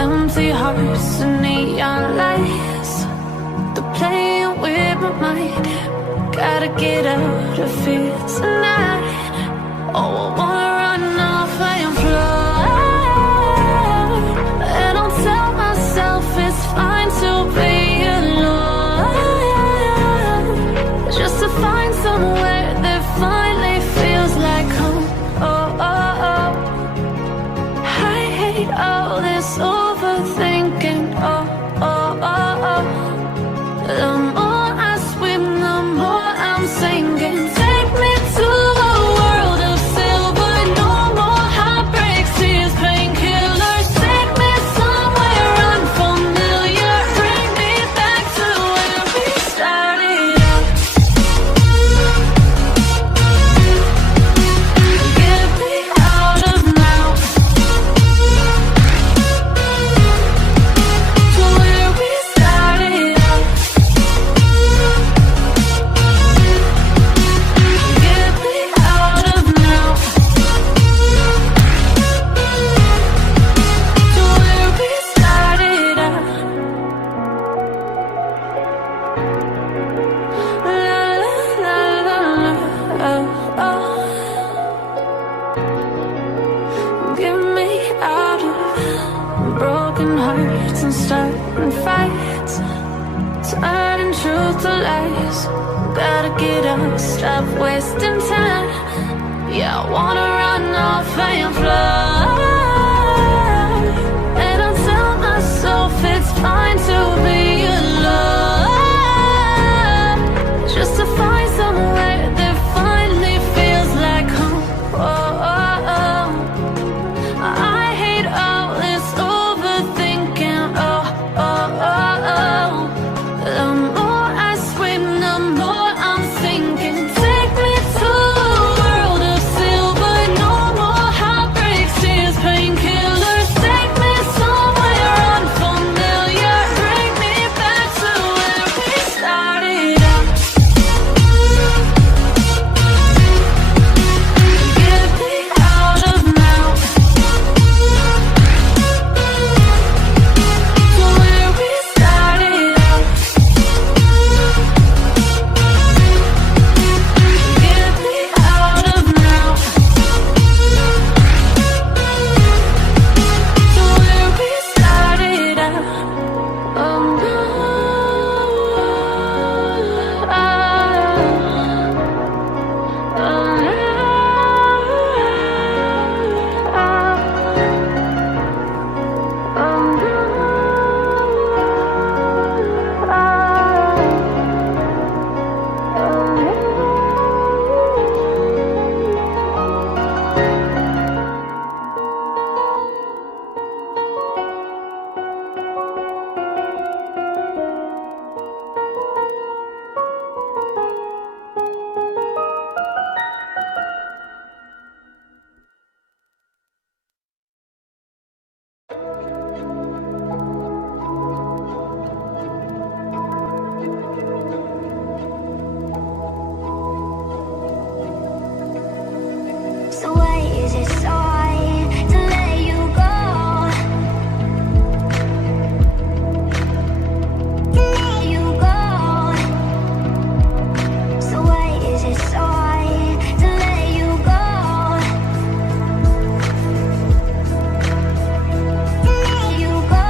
Empty hearts and neon lights, they're playing with my mind. Gotta get out of here tonight. Oh, I wanna run off and fly. And I'll tell myself it's fine to be alone, just to find somewhere that finally feels like home. Oh, oh, oh. I hate all this overthinking. Oh, oh, oh, oh. The more I swim, the more I'm sinking. Take me to a world of silver. No more heartbreaks, tears, painkillers. Take me somewhere unfamiliar. Bring me back to where we started out. Get me out of now, to where we started out. Get me out of now, to where we started out. La la la la, oh, oh. Get me out of broken hearts and starting fights, turning truth to lies. Gotta get up, stop wasting time. Yeah, I wanna run off and fly. And I'll tell myself it's fine to be alone, just to find somewhere that finally feels like home. Oh, oh, oh. I hate all this overthinking. Oh, oh, oh, oh. The more I swim, the more I'm sinking. Take me to a world of silver. No more heartbreaks, tears, painkillers. Take me somewhere unfamiliar. Bring me back to where we started out. Get me out of now, to where we started out. Get me out of now, to where we started out. Oh no, oh, so why is it so hard to let you go? To let you go. So why is it so hard to let you go? To let you go.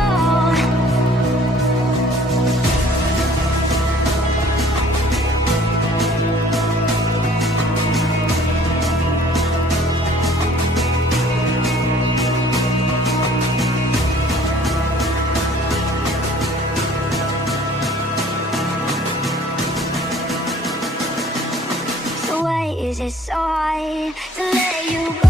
So why is it so hard to let you go?